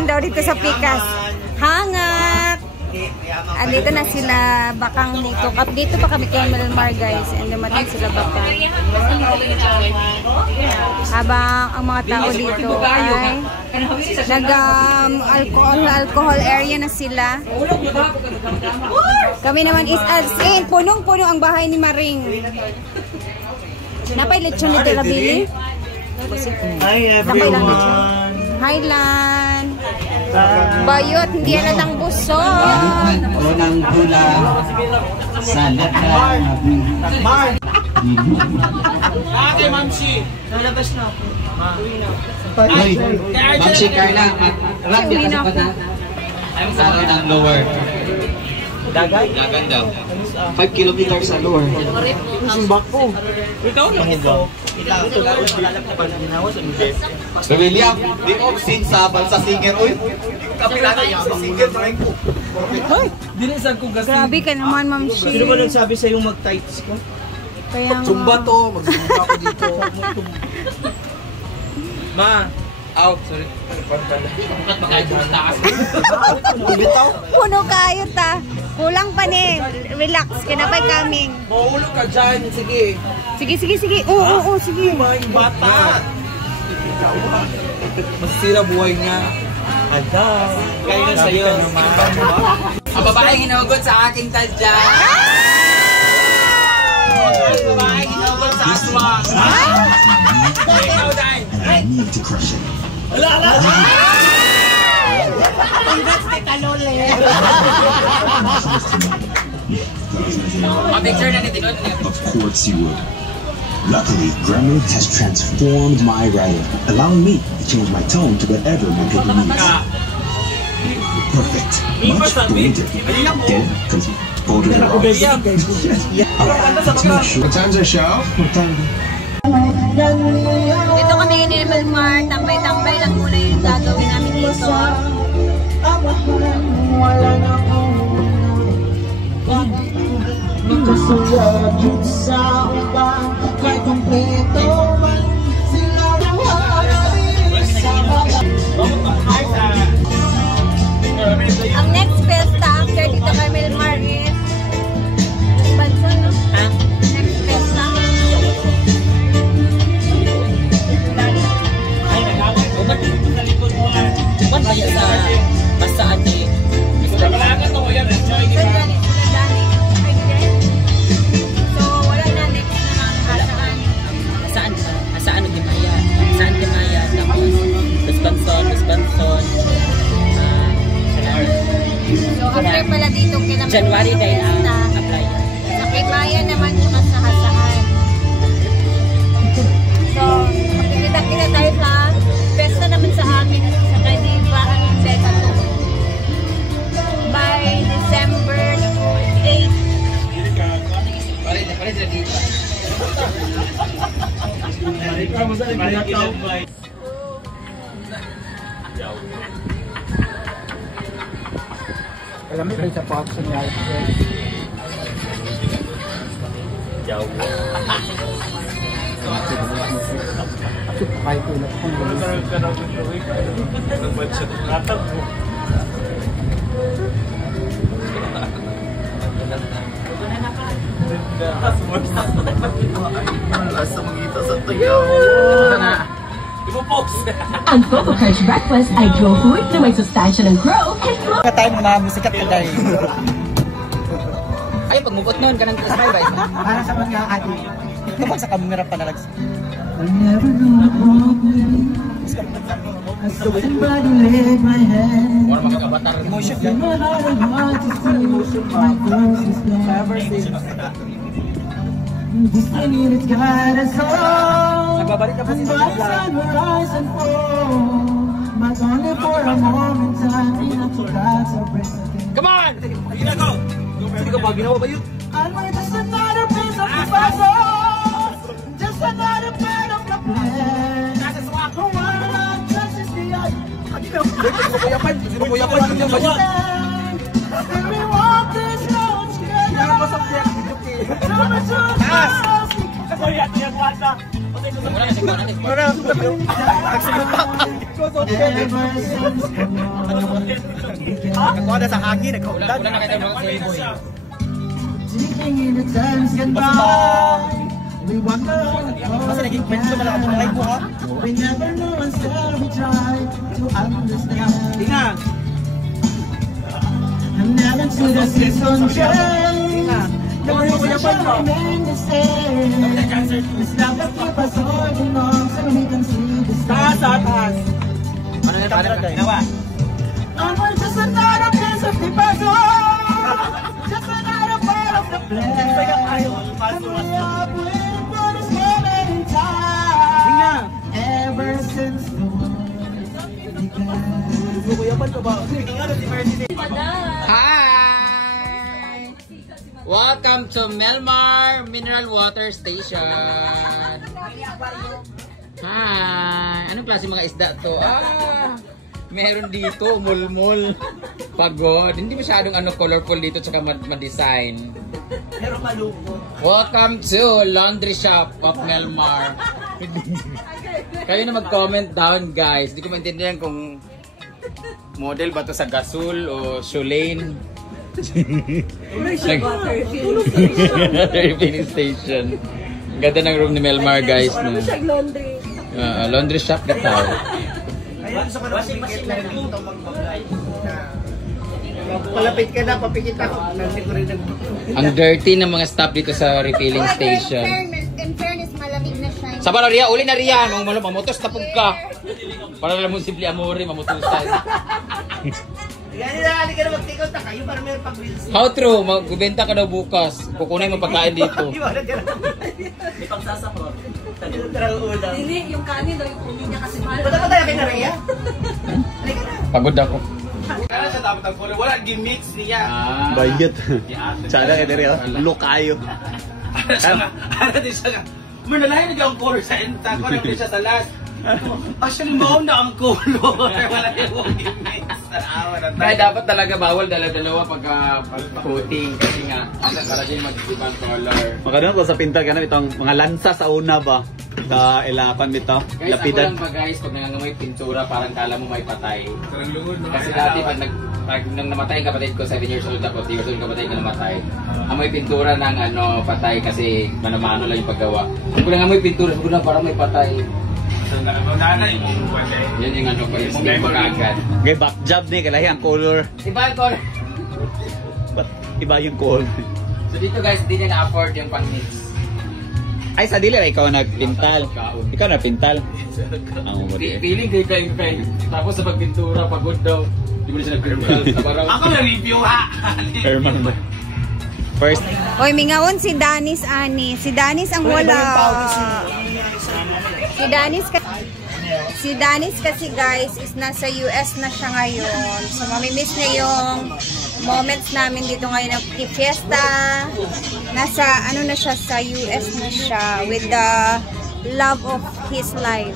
naman daw dito sa Pikas. Hangak! Andito na sila, bakang dito. Dito pa kami kay Melmar guys. And dumating sila bakang. Habang ang mga tao dito ay nag-alcohol area na sila. Kami naman is as in, punong-puno ang bahay ni Maring. Napay lechon dito na bili? Hi everyone! Highland! Bayot, hindi yan natang buso. Unang hula sa lahat. Kay Mamsi! Nalabas na ako. Hoy, Mamsi Carla, rap yan sa pata. Saro ng lower. Dagan? Dagan daw. 5 kilometers sa lower. Simbak ko. Ikaw na mo. William, di ko sin sabal sa singer. Uy, kapilala yung sa singer. Hoy, dinisan ko kasi. Grabe ka naman, Ma'am Shi. Sino ba nagsabi sa'yo mag-tights ko? Kaya Zumba to, mag-zumba ako dito. Ma, out, sorry. puno kayo ta. Kulang pa ni. Relax, kinapay kaming. Mahulog ka dyan, sige. Sige. Oo, sige. May bata. Masira buhay niya. Ada. Kaya na sa'yo. Ang babaeng hinugot sa aking tadya. Ang babaeng hinugot sa aswang. Ikaw, Day. I need to crush it. Ala! Congrats kay Kalole. Picture na ni Tinod. Of course you would. Luckily, Gremlin has transformed my writing, allowing me to change my tone to whatever my paper needs. Perfect. Much bolder. Dead, because bolder than rocks. Alright, let's make sure. What time's our show? What time? Dito kami ni Melmar. Tambay-tambay lang muna yung gagawin namin dito. Ang next fiesta after dito kay Melmar is Banson, no? Ha? Next fiesta. Ay, nagawin ko. Ba't dito sa likod mo nga? Ba't kaya sa basaan ni Mr. Malaga to ko yan. Enjoy kita. So, wala na next na hasaan. Saan di Maya? Saan di Maya? Tapos, Wisconsin. So, after pala dito kila January dahil na apply. sa Kimaya naman tsaka sa hasaan. So, makikita tayo sa pesta naman sa amin at sa Kadibahan ng Beta 2 by December 8. Pare sa dito. Alam mo sa Fox and Yalpes. Jawa. Ako kahit ulat ko. Ang Coco Crunch Breakfast ay grow food na may sustansya ng grow and grow. Tayo mga musikat ka dahil. Ay, pagmugot nun, ganang subscribe. Para sa mga ati. Ito pag sa camera pa nalag. Wala makakabatar. Emotion. Nagbabalik ka pa si Come on! Sige go! Sige ba, ginawa ba yun? Just another piece of the puzzle. Just another part of the plan. Nasa swak! Who wanna touches the eye. Sino mo yapan? And we walk this road together. Wala na, sige. Nakuha na sa hangin, nagkaundan. Wala na kayo mga playboy. Sleeping in the times gone by. We wonder Masa naging kwento na lang ang live mo ha? we never know until we try to understand. Tingnan! And never to the season change. The precision remain the same. It's love that keep us holding on so we can see the stars. Taas! Ano na paano ginawa? And we're just another piece of the puzzle. Just another part of the plan. And we are waiting for this moment in time. Ever since the world began. Hi! Welcome to Melmar Mineral Water Station. Hi! Anong klase mga isda to? Meron dito, mulmul. Pagod. Hindi masyadong colorful dito tsaka ma-design. Pero malupo. Welcome to Laundry Shop of Melmar. Kayo na mag-comment down guys. Hindi ko maintindihan kung model ba to sa Gasol o Shulane. Refilling station. Ganda ng room ni Melmar guys. No? Laundry shop na tao. Washing machine na dito mag-vlog. Palapit ka na, papikit ako. Ang dirty ng mga staff dito sa refilling station. In fairness, malamig na siya. Sa para Ria, uli na Ria. Nung mamutos na pug ka. Para lang mo simple amore, mamutusan. Yan na, hindi ka na mag-take-out na kayo para meron pag-reels. How true? Magbenta ka daw bukas. Kukunin mo pagkain dito. Iwanan ka na. May pagsasapot. Hindi, yung kanin daw, yung uli niya kasi mahal. Punta pa tayo kay Naria. Pagod ako. Kaya siya dapat ang follow. Wala, gimix niya. Bayot. Sana ka diri, lukayo. Ano din siya nga. Manalahin na ang color sa enta. Kung ano siya sa last. Actually, maon na ang color. Wala yung gimix. Kaya dapat talaga bawal dala-dalawa pagka-coating kasi nga para din mag-ibang color. Makadaan ko sa pinta ka na itong mga lansa sa una ba? Sa ilapan nito, Guys, lapidan. ako lang ba guys, pag nangangamoy pintura, parang kala mo may patay. Kasi dati pag nang namatay ang kapatid ko, 7 years old ako, 3 years old kapatid ko namatay. Amoy pintura ng patay kasi mano-mano lang yung paggawa. Kung nangangamoy pintura, siguro na parang may patay. Yan yung pa yung skin mo kaagad. Okay, back job ni, kalahi ang color. Iba yung color. Iba yung color. So dito guys, hindi niya na-afford yung pang-mix. Ay, sa dili, ikaw nagpintal. Ikaw nagpintal. Feeling kayo. Tapos sa pagpintura, pagod daw. Hindi mo na siya nagpintal. Ako na-review ha! Herman ba? First. Hoy, mingaon si Danis ani. Si Danis ang wala. Si Danis kasi guys is nasa US na siya ngayon. So mamimiss niya yung moments namin dito ngayon ng fiesta. Nasa na siya sa US na siya with the love of his life.